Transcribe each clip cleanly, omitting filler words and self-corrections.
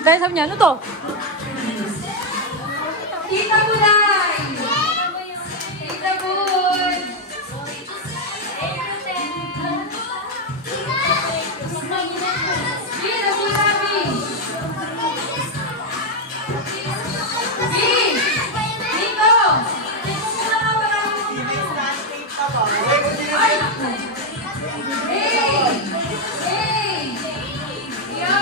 Dahil sabi niya, ano to? Tita Bulay! Tita Bul! Tita Bulabi! Bin! Nico! Hey! Hey! Yo!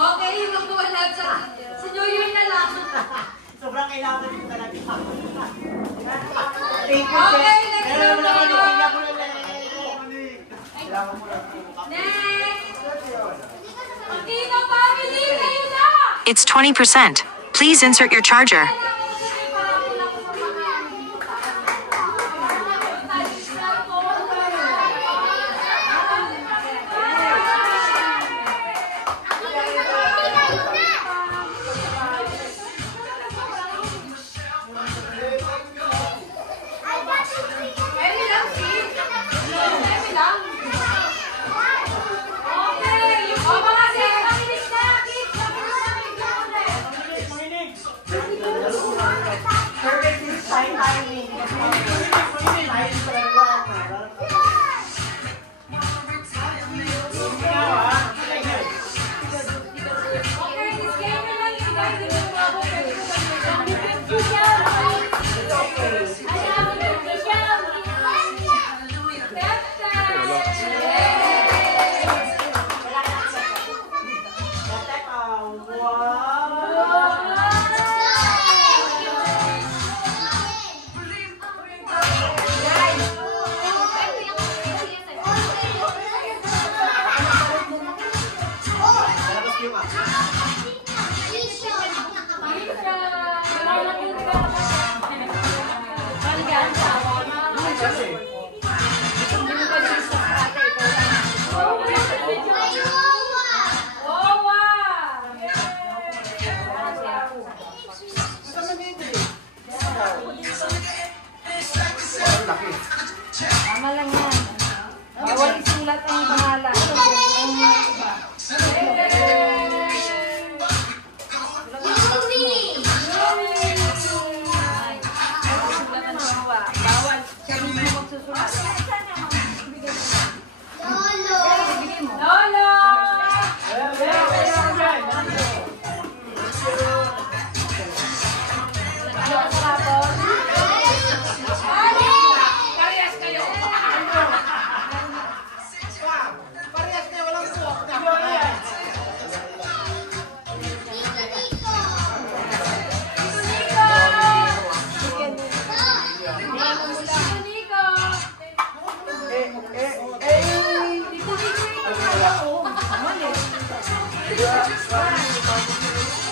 Okay, yung magbuwala sa New Year na lang. Sobrang kailangan din talaga. Okay, next number. Next. It's 20%. Please insert your charger.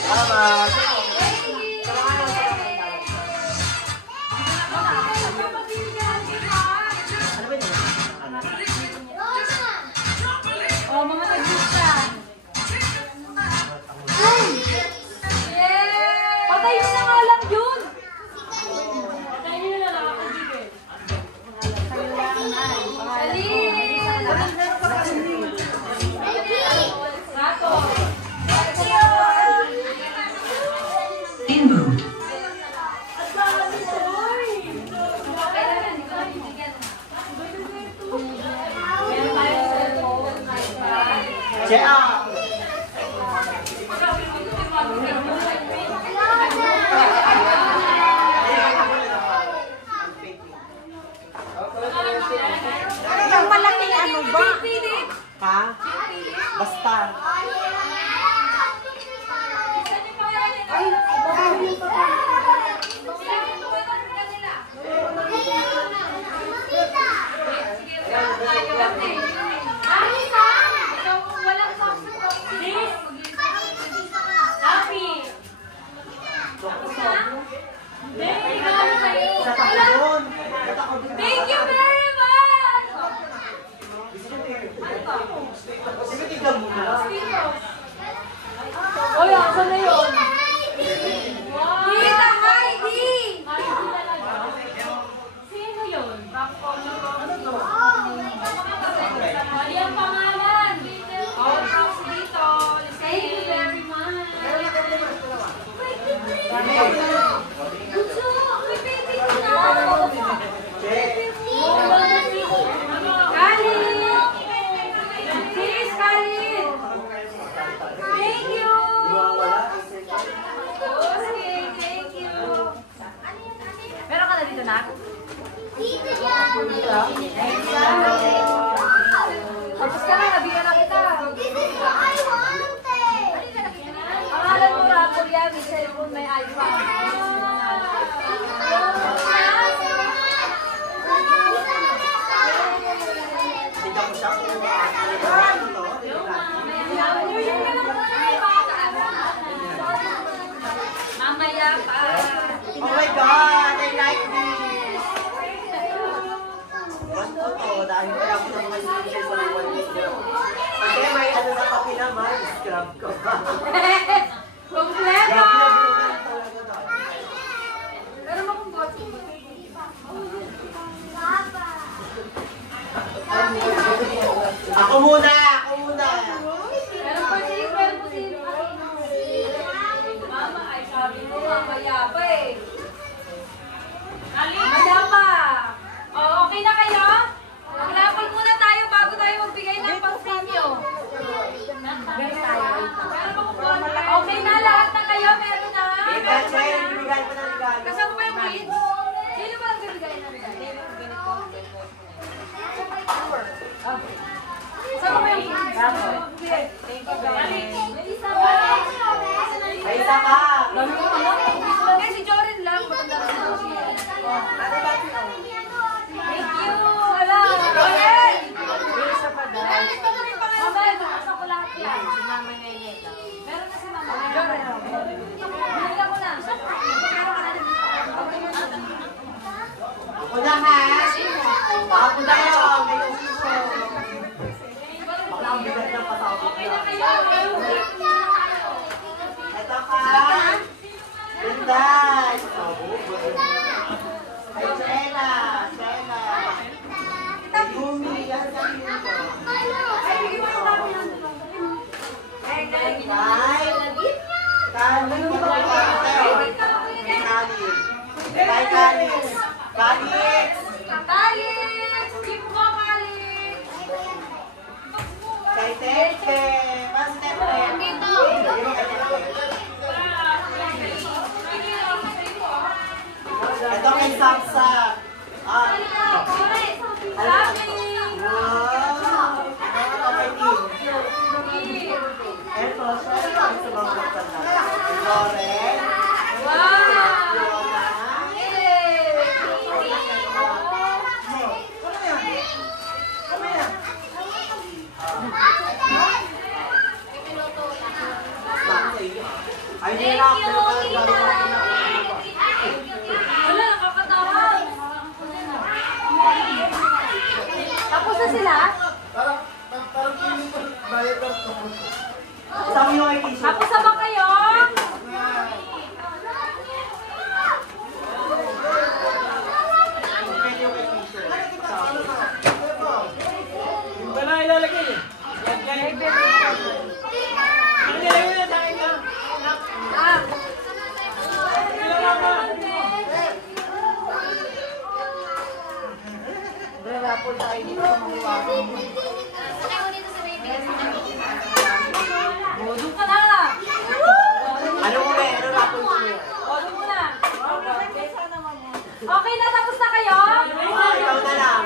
Salamat. Oh, mga nag-gusta. Patayin na nga lang yun. Patayin na lang ako dito. Sato. Inboom. Siya. Yung malaking ano ba? Ha? Basta. Sa takon. Thank you very much! Sige, tignan mo na. Oy, asa na yun? Tita Heidi! Sino yun? Mali ang pangalan. Oh, tapos dito. Thank you very much. Gusto! May baby na! Kalin! Sis, Kalin! Thank you! Okay, thank you. Meron ka na dito na? Tapos ka na, nabigyan na kita. Pangalan mo Rapol yan, may cellphone, may iPhone. Tignan mo siya. Mamaya pa. Oh my God! I like this! Gusto ko dahil kaya ko na mga siya sa one video. Kasi may ano sa kape naman, scrub ko. Kompleto! Talaga daw. Pero makong bote. Ako muna! Ako muna! Meron pa si Mama, ay sabi mo, mamaya pa eh. Mamaya pa. Oh, okay na kayo? Maglapol muna tayo bago tayo magbigay ng pang-premyo. Okay na, lahat na kayo, meron na. Bigay siya yung bibigay pa ng regalo. Kasama pa yung kids? Sino ba ang bibigay ng regalo? Kasama pa yung kids? May isa pa! Kaya si Jorin lang, matanda na siya. Thank you! Wala! Jorin! Isa pa daw. Mamaya, nakasa ko lahat yan. Si Mama Neneta. Meron na si Mama. Jorin. Binila ko na. Ako na ha! Ako na yun! May uso! Baka ang bigat ng patapos Okay na. na kayo. Ito ka! Linday! Ay, Sena! Sena! Yumi! Yan ka dito. Kay! Kanin! Ito ka! Kanin! Kay Kanin! Kanin! Kalit! Keep mo, Kalit! Kay Tete! Mas Tete! Ito kay Saksak! Ah! Sabi! Wow! Ito kay Tim! Ito, siya ang sa mga magpanda. Loren! Wow! Yona! Ay, Thank nila. you, Tita. Wala, nakakatawa. Tapos na sila? Sabi nyo kay Tisha. Tapos na ba kayo? Yung ba na ilalagay eh? Yan. Ang nilagay na sa akin yan. Ah. Wala po tayo dito sa mga wapo. O, doon ka na. Ano mo ba? Ano rapon mo? O, doon muna. Okay na, tapos na kayo? Ikaw na lang.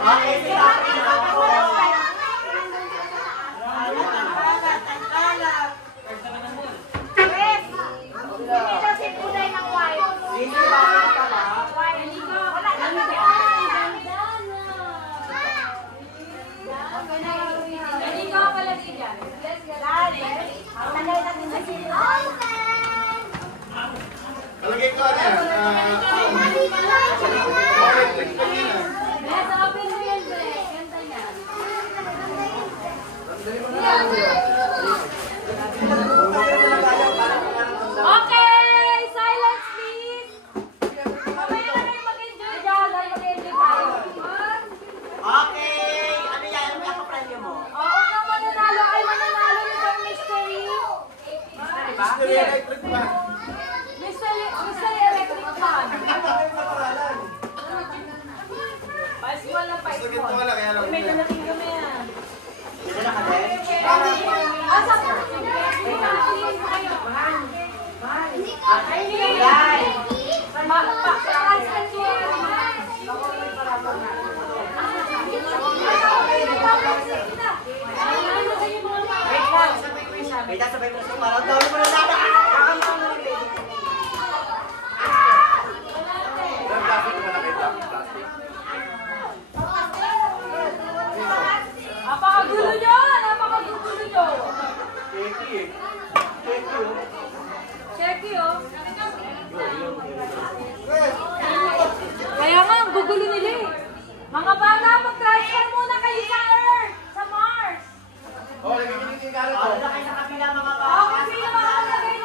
Okay, sila. Alagay ko na yan. Okay! Silence, please! Mamaya na kayo mag-enjoy dyan. Mag-enjoy tayo. Okay. Ano yan? Ano yung premyo mo? Oo nga, mananalo. Ay, mananalo nitong mystery. Mystery electric fan. Mystery electric fan. Paswal na Gusto ginto ka lang, kaya lang. May dalating kami yan. Dito na kami. Asa ka? Yan. Wait, sabay mo siya. Parang dami mo na nada. Ilang plastic ko malaki? Plastic. Napakagulo nyo! Napakagulo nyo! Keki eh. Checky, oh. Kaya nga, ang gugulo nila eh. Mga bata, mag-transfer muna kayo sa Earth! Sa Mars! Oh, lagyan niyo dito yung gano'n. Ano na kayo sa kabila mga Okay, sino mga maglagay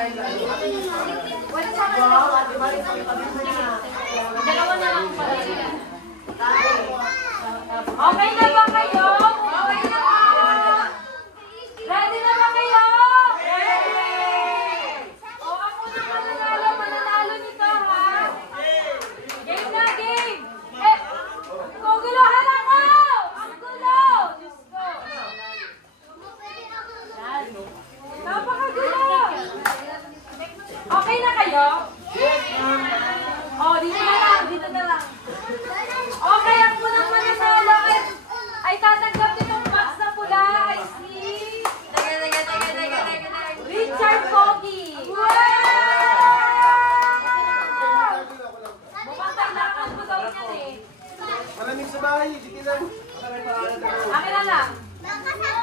Wala sa akin. Wow, Ate Maris, ang tabi mo na. Dalawa na lang pala. Okay na ba kayo? Okay na ba? Ready na ba kayo? O, ako na mananalo nito, ha? Game na, game! Eh, guguluhan ako! Ang gulo! Diyos ko! Napakagulo! Okay na kayo? Oh, dito na lang, dito na lang. Okay, ang unang mananalo ay tatanggap nitong box na pula ay si Richard Pogi. Mukhang kailangan ko daw yan eh. Malamig sa bahay, sige lang. Akin na lang.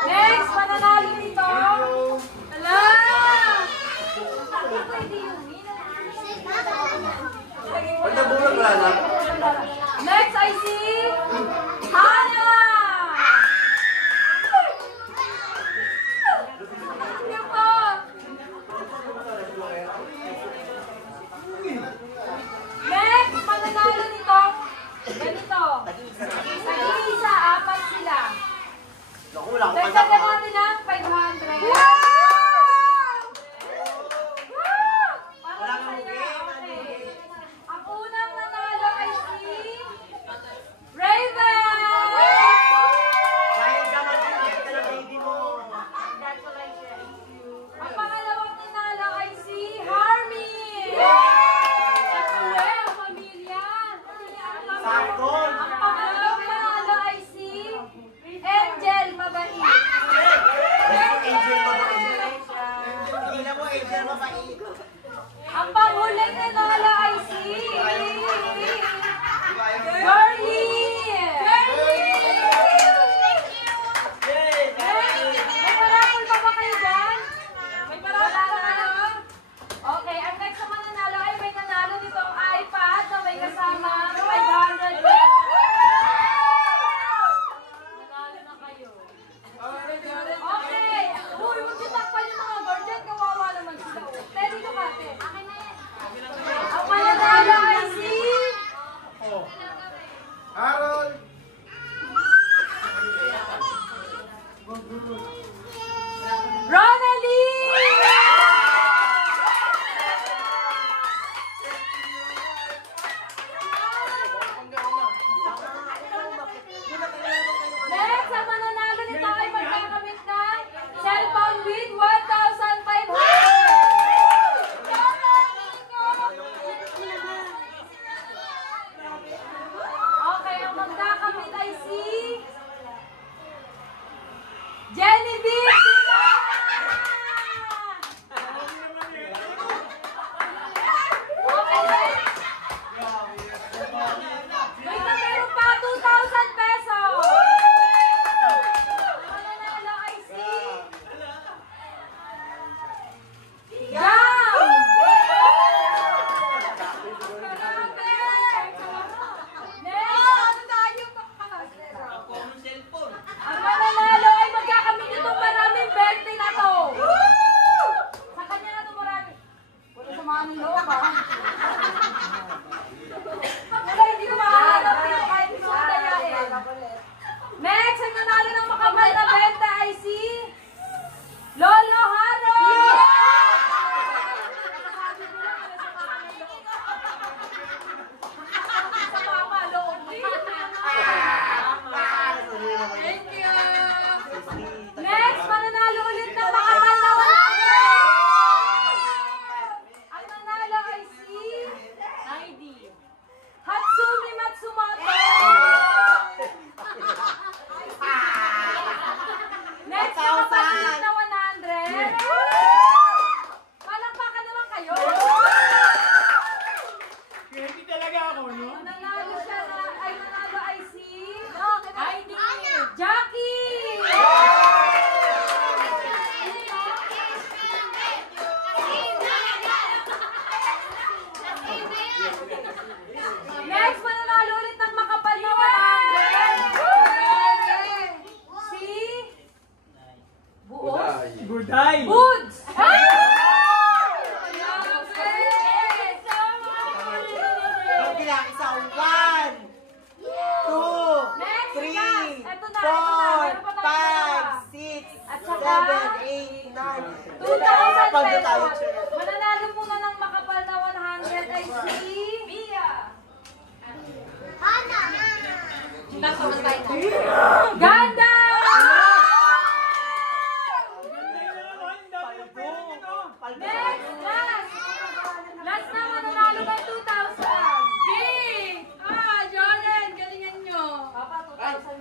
Next, mananalo nito. Hala! Hindi pwede yun. Pag nabulag wala na. Next, I see Hana! Ano po? Next, mananalo nito. Ganito. Nag-iisa, apat sila. Naku, wala akong Dagdagan kanta pa. natin ng 500. Para Wala sa kang kanya, game, okay. Ang unang nanalo ay si Raven! Dahil naman yung gift ka ng baby mo. Ang pangalawang nanalo ay si Harmy! Ito ang pamilya. Sakon. Ang pangalawang nanalo ay si Angel Mabait. Mananalo muna ng makapal na 100 ay si Mia. Ganda! Next, last. Last na mananalo ng 2,000. Pink! Jordan, galingan nyo.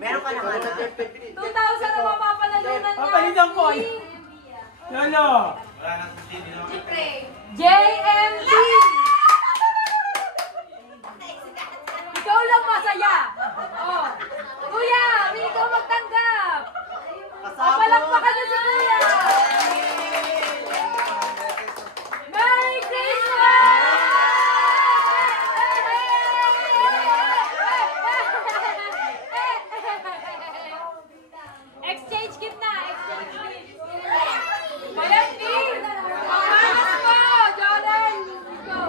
Meron ka naman. 2,000 ang mapapanalunan niya. Papalitan ko. Lolo! JMT! Ikaw lang masaya. Oh. Kuya, ikaw magtanggap. Papalakpakan niyo si Kuya. Merry Christmas! Exchange gift na, exchange gift. Bayan gift. Panas mo, Jordan. Go.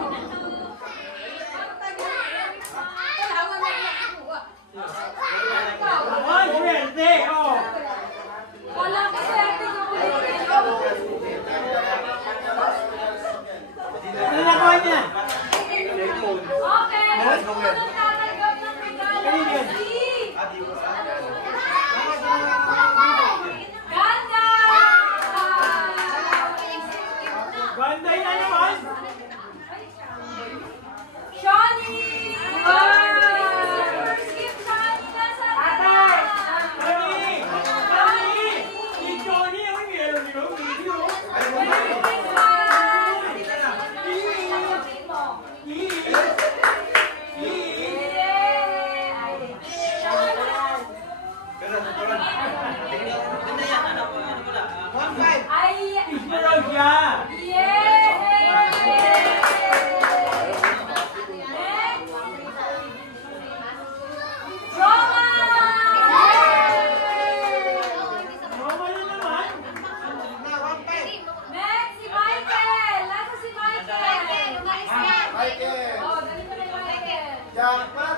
Ay, swerte! Oh! Wala ka swerte ko. Ano nagawa niya? Okay, sunod tatanggap ng regalo si Ganda! Banday na naman! Shani! Skip Shani na sa Johnny! Johnny! Si Johnny ang meron niyo. Video. Ay! Ismaraw siya! Mama na naman! Next, si Michael! Nasa si Michael? Michael! Oh, ganito na yung Michael. Jackpot!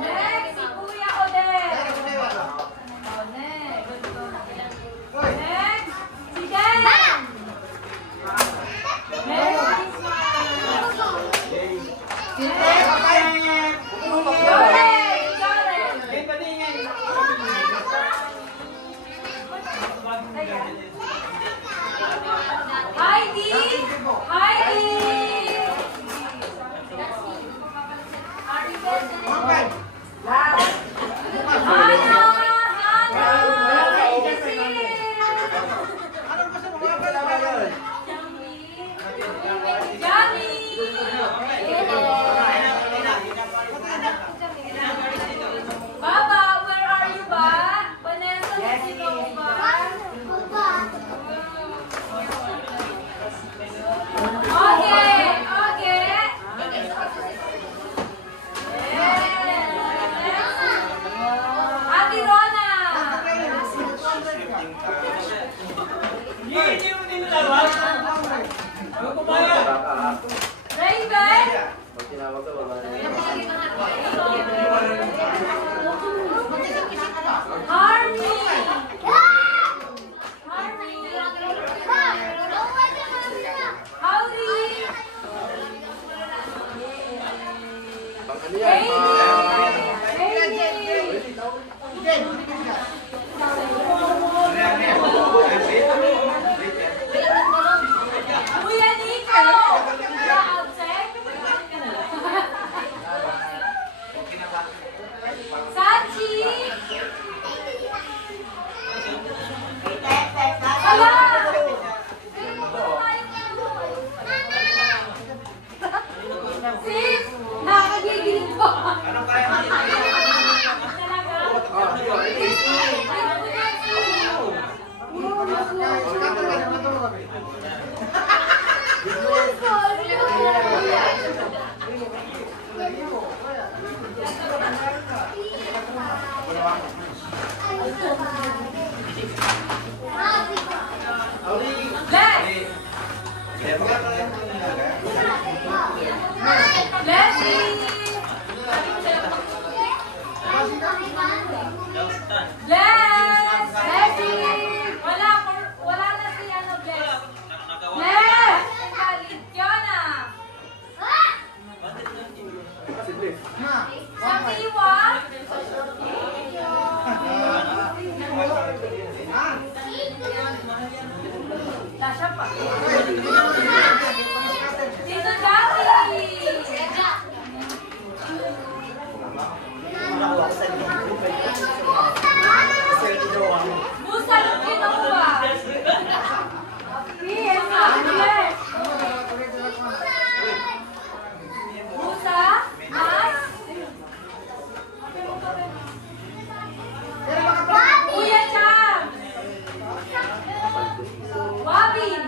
Next, si Kuya Odel. Oh, next. Next, si Dan. Next, si Jordan. Heidi! Heidi! Hana! Baba, where are you ba? Vanessa, sino ba? Okay, okay. Ate Rona. Hindi mo nilalawan. Ano kumayag? Raven. Pag tinawag ka, baba na. Harmony. Howdy. Ano yan? Kuya Nico! Sachi! Hala! Sis! Nakagigil po! Bless! Wala na si ano, Bless. Bless! Kasha pa. Tito Jackie! Musa ng kinuha. Yes, yes. Musa, Mas. Kuya Cham. Wabin.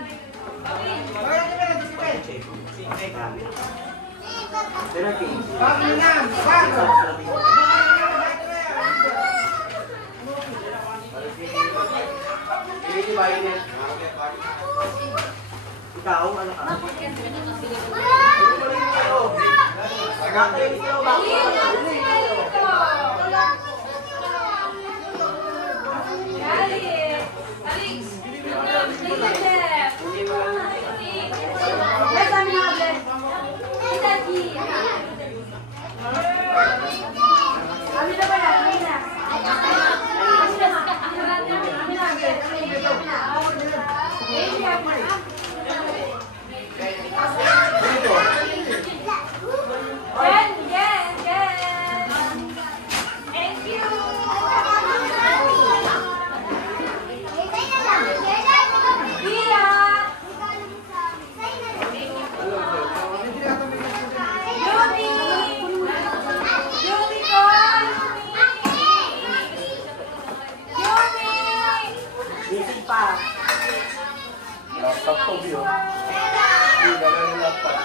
Ikaw, ano ka? Laptop to view. Hindi na lang yung laptop.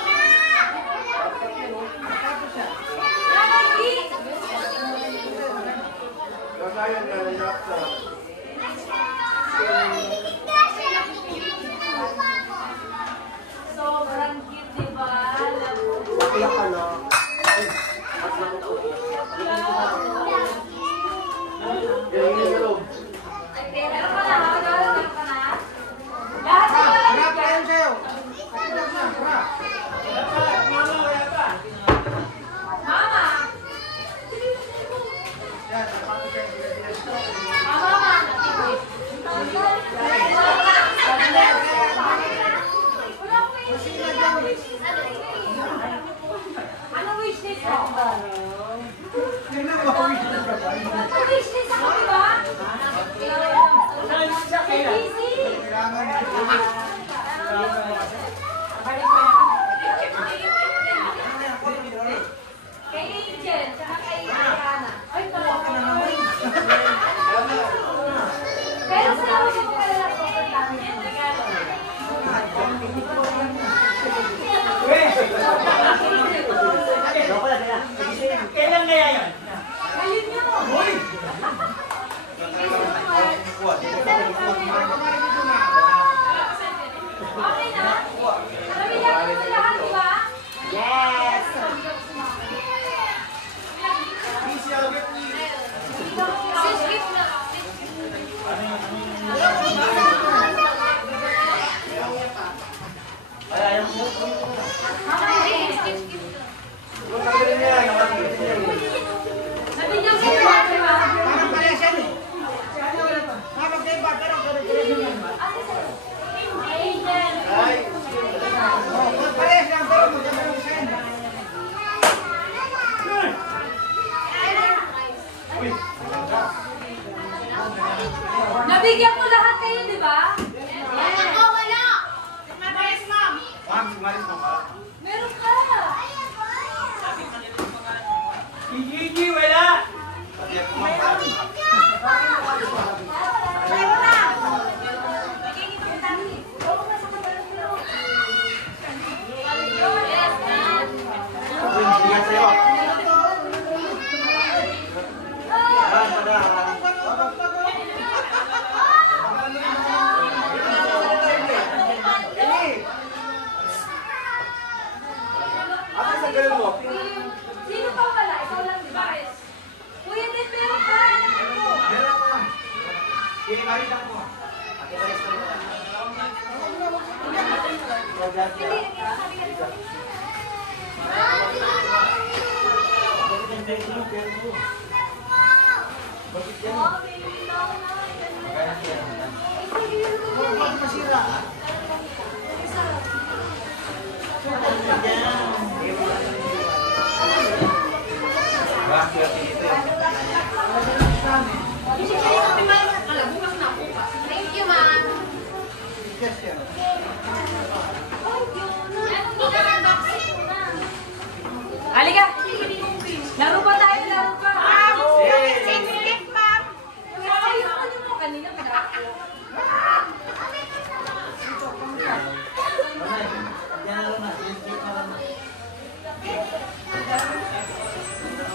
Kakayan na yung laptop. Sobrang cute, diba? Iyak ka na. Yan yung loob. Meron ka na, ha? Meron ka na? Lahat na lalagyan. Mama! Ano wish list mo? Ano wish list ako, diba? Easy! Kay Angel, tsaka kay Ariana. Ay, talaga naman. Pero sa ako siya magkalala ko, pagkakas ng regalo. Kailan kaya yan? Ayun niya mo. Okay na? Nabigyan mo na lahat, di ba? Yes! Sis, gift na. Nabigyan mo na lahat, di ba? Angel. Nabigyan mo lahat kayo, di ba? Ako, wala. Meron ka. Gigi, wala! Bigyan sa'yo. Ate, sa ganun mo. Sino pa pala? Ikaw lang, di ba? Kuya, din meron ka. Meron ko. Kinimarit ako. Ate, malis na mo. Bakit yan? Oh, baby, no, no. Masira. Thank you, ma'am. Halika! Laro pa tayo, laro pa! Six-stick, ma'am! Ayun mo kanina, pinako.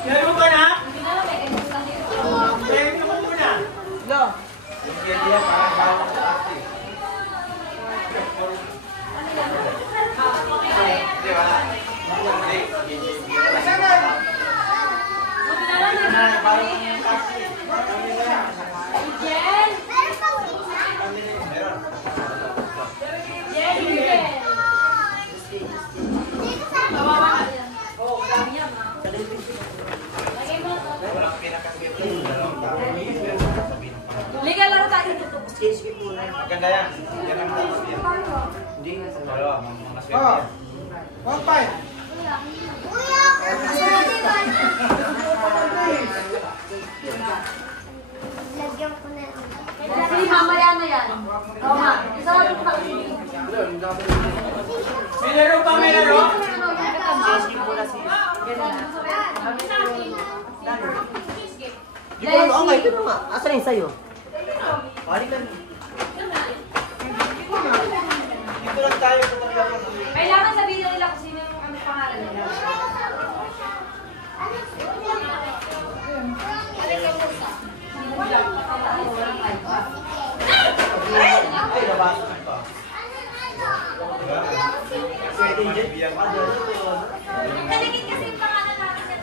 Laro ba na? Hindi na lang, may ganyan lang dito. Laro mo muna. Lo. Yung kaya parang bawang sa ate. Hindi, wala. Hindi. Buti na lang, nag-iisip kami. Jen! Jen, Jen! Kawawa ka yan. Dami yan, ha? Lagay mo to. Walang pinakasip. Dalawang tao. Liga, laro tayo. Maganda yan. Yan ang tapos yan. Hindi. Dalawa. Mga swerte Oh. yan. 1-5. Kasi mamaya na yan. Tama. Isa lang pa kasi. May laro pa, may laro? Di ko ano, okay, ito nga. Asa na yung sayo? Balik ka na. Dito lang tayo sa pagkakang. Kailangan sabihin nila kung sino yung ano pangalan nila. Ay, nabasa ka pa. Pwede dyan. Talikit kasi yung pangalan natin.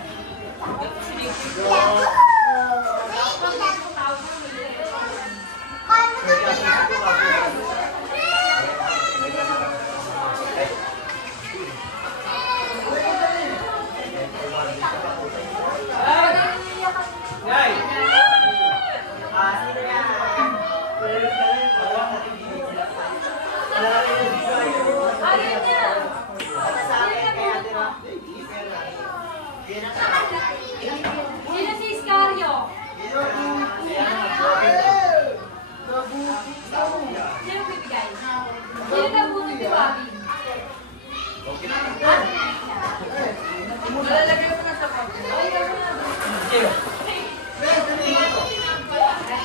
Nay! Ayun niya. Sino si Iscario? Sino bibigay? Sino na buto si Bobby? Malalagay ko na sa pag.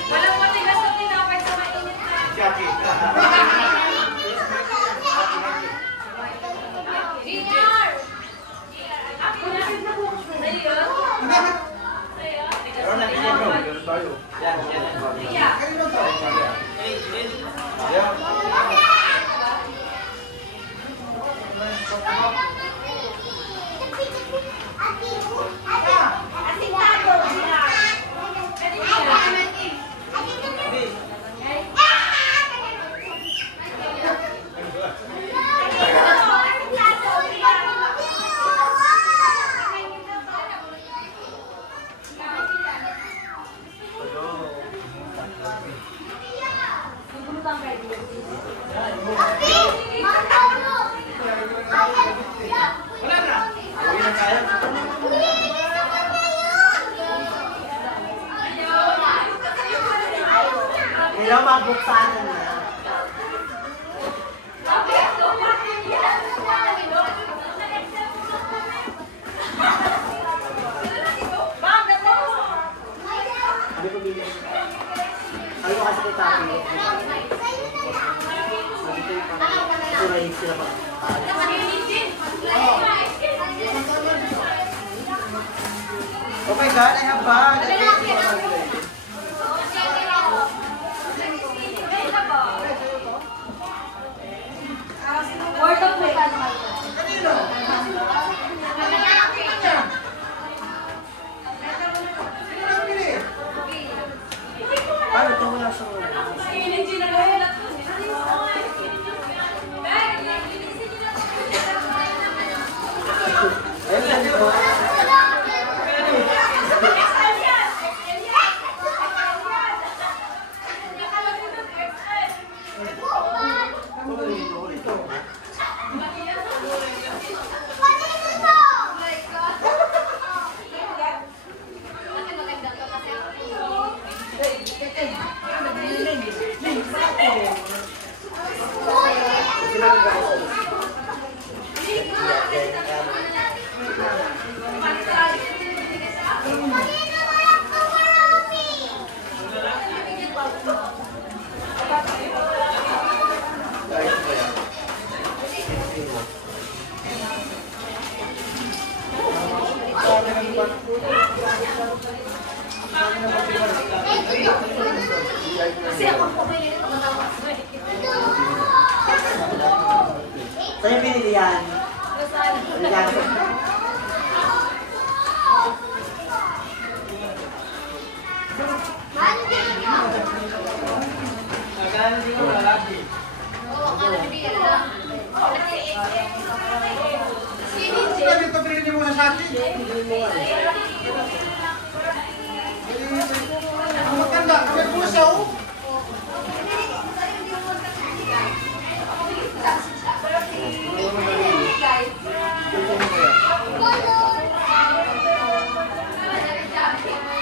Walang matigas na tinapay sa mainit na. GR! Ako na. Sa'yo yun? Pero nabigyan mo. Ganun tayo. Yan. Iya. Yan. Uwi na tayo. Kaya mabuksan na. Ano kasi kay Taki? Tumalig sila pa. Oh my God, I have bag. Word of my God. Paano ito wala sa Saan yung binili yan? Ito pinili mo na sa akin. Ang maganda, may pusa oh.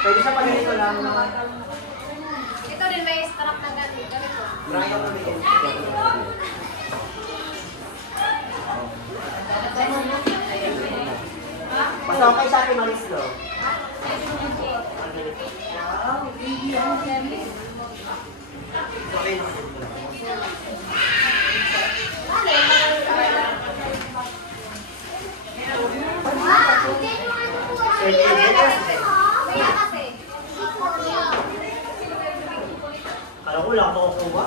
Pwede sa pag-ganito lang. Ito din may strap na ganito. Marami ka pamigyan. Basta okay sa akin, Maris, no? Okay. Alam ko lang ako kuha.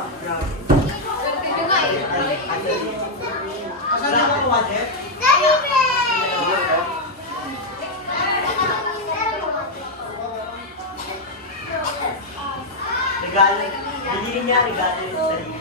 Asan na kuha, Jeff? Regalo. Binili niya regalo yung sarili.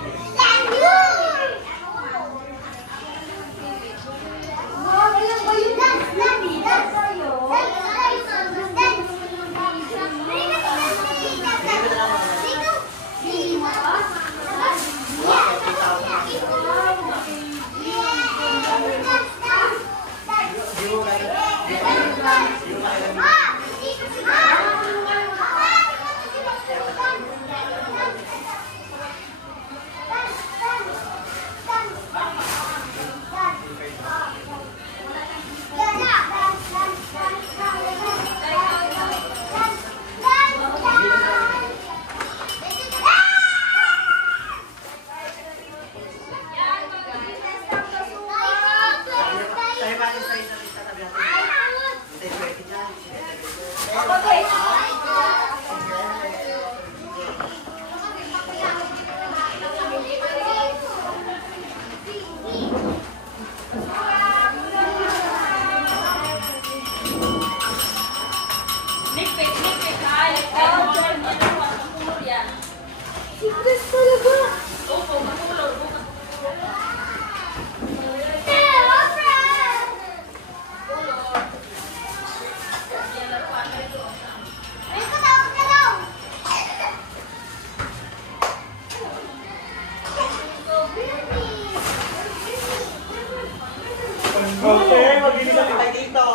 Okay, mag-inig kami tayo dito.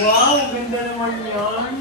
Wow, ganda naman yan.